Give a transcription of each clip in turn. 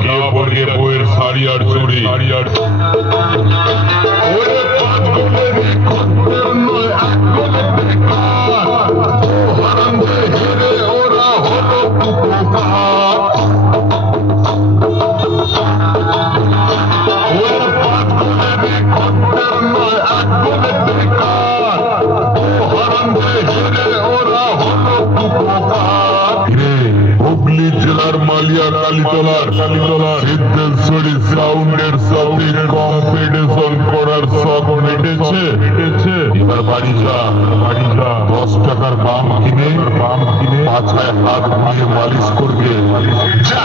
গিয়ে পড়বে বইয়ের শাড়ি আর চুড়ি হুগলি জেলার মালিয়া কালীতলার সিদ্ধেশ্বরী সাউন্ডের সাথে কম্পিটিশন করার শখ মিটেছে। এবার বাড়ি যা 10 টাকার বাম কিনে পাছায় হাত দিয়ে মালিশ করবে। যা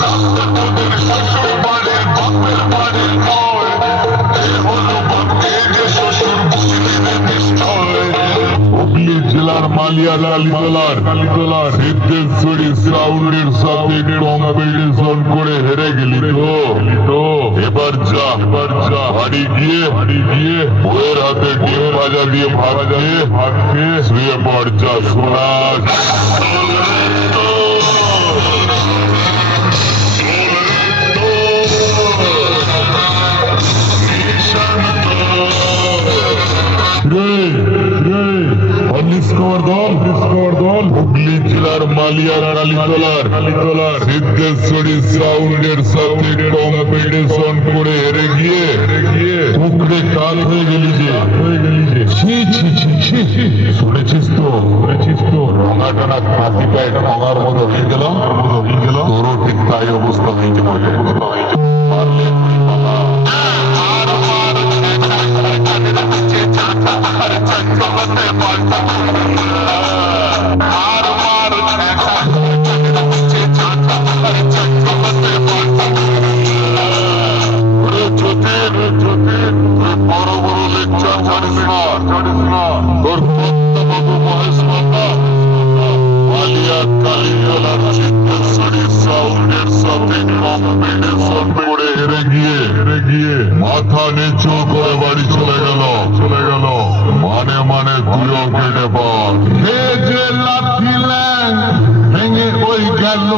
রাস্তা তোদের শ্বশুর বাড়ির বাপের বাড়ির নয়, হুগলি জেলার মালিয়া কালীতলার সিদ্ধেশ্বরী সাউন্ডের সাথে কম্পিটিশন করে হেরে গেলি তো এবার যা বাড়ি গিয়ে বউয়ের হাতে ডিম ভাজা দিয়ে ভাত খেয়ে শুয়ে পড়। যা সোনা দল হুগলি জেলার মালিয়া কালীতলার সিদ্ধেশ্বরী সাউন্ডের সাথে কম্পিটিশন করে হেরে গিয়ে কুকড়ে কাল হয়ে গেলি যে শুনেছিস তো রঙা টানা খাসি প্যাট রঙার মতো হয়ে গেল তোরও ঠিক তাই অবস্থা হয়েছে তোর বাবু মহেশ মালিয়া কালীতলার সিদ্ধেশ্বরী সাউন্ডের সাথে কম্পিটিশন করে হেরে গিয়ে মাথা নিচু করে বাড়ি চলে গেল মানে তুইও কেটে পার। লাথি ভেঙে ওই গেল